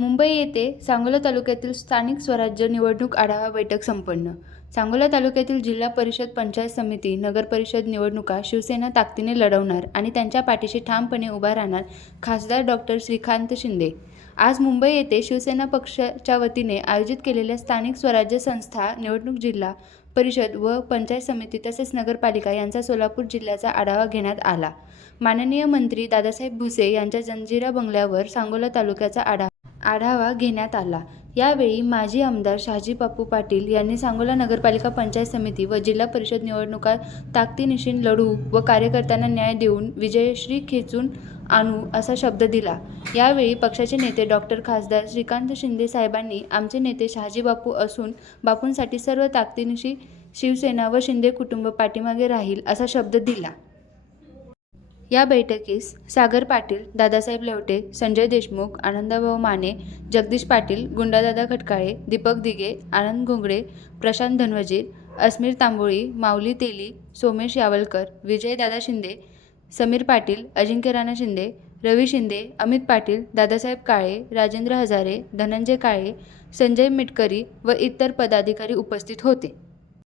मुंबई येथे सांगोला तालुक्यातील स्थानिक स्वराज्य निवडणूक आढावा बैठक संपन्न. सांगोला तालुक्यातील जिल्हा परिषद पंचायत समिती नगरपरिषद निवडणुका शिवसेना ताकदीने लढवणार आणि त्यांच्या पाठीशी ठामपणे उभा राहणार खासदार डॉक्टर श्रीकांत शिंदे. आज मुंबई येथे शिवसेना पक्षाच्या वतीने आयोजित केलेल्या स्थानिक स्वराज्य संस्था निवडणूक जिल्हा परिषद व पंचायत समिती तसेच नगरपालिका यांचा सोलापूर जिल्ह्याचा आढावा घेण्यात आला. माननीय मंत्री दादासाहेब भुसे यांच्या जंजिरा बंगल्यावर सांगोला तालुक्याचा आढावा आढावा घेण्यात आला. यावेळी माजी आमदार शहाजी बापू पाटील यांनी सांगोला नगरपालिका पंचायत समिती व जिल्हा परिषद निवडणुका ताकदीनिशी लढू व कार्यकर्त्यांना न्याय देऊन विजयश्री खेचून आणू असा शब्द दिला. यावेळी पक्षाचे नेते डॉक्टर खासदार श्रीकांत शिंदे साहेबांनी आमचे नेते शहाजी बापू असून बापूंसाठी सर्व ताकदीनिशी शिवसेना व शिंदे कुटुंब पाठीमागे राहील असा शब्द दिला. या बैठकीस सागर पाटील दादासाहेब लवटे संजय देशमुख आनंदभाऊ माने जगदीश पाटील गुंडादादा खटकाळे दीपक दिगे आनंद घोंगडे प्रशांत धनवजीर अस्मीर तांबोळी माऊली तेली सोमेश यावलकर विजयदादा शिंदे समीर पाटील अजिंक्य राणा शिंदे रवी शिंदे अमित पाटील दादासाहेब काळे राजेंद्र हजारे धनंजय काळे संजय मिटकरी व इतर पदाधिकारी उपस्थित होते.